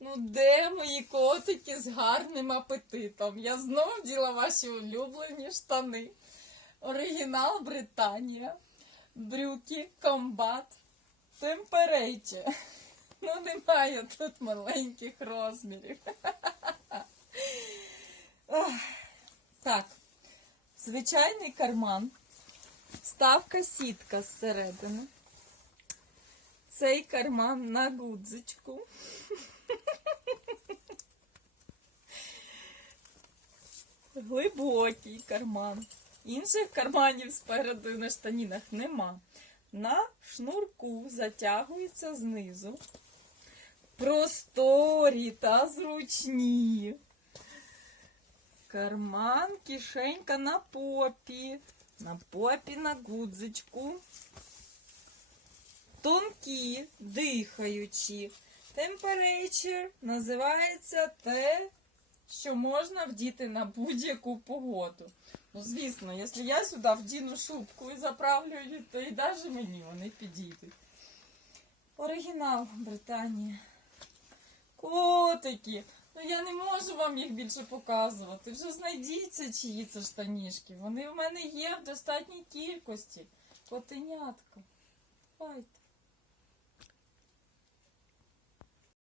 Ну, де мої котики з гарним апетитом? Я знов вділа ваші улюблені штани. Оригінал Британія. Брюки, комбат, темперейче. Ну, немає тут маленьких розмірів. Так, звичайний карман. Ставка сітка зсередини. Цей карман на гудзичку. Глибокий карман. Інших карманів спереду на штанінах нема. На шнурку затягується знизу. Просторі та зручні. Карман, кишенька на попі. На попі на гудзичку. Тонкі, дихаючі. Temperature називається те, що можна вдіти на будь-яку погоду. Ну, звісно, якщо я сюди вдіну шубку і заправлю то і навіть мені вони підійдуть. Оригінал Британії. Котики. Ну я не можу вам їх більше показувати. Вже знайдіться, чиї це штанішки. Вони в мене є в достатній кількості. Котенятка. Байте.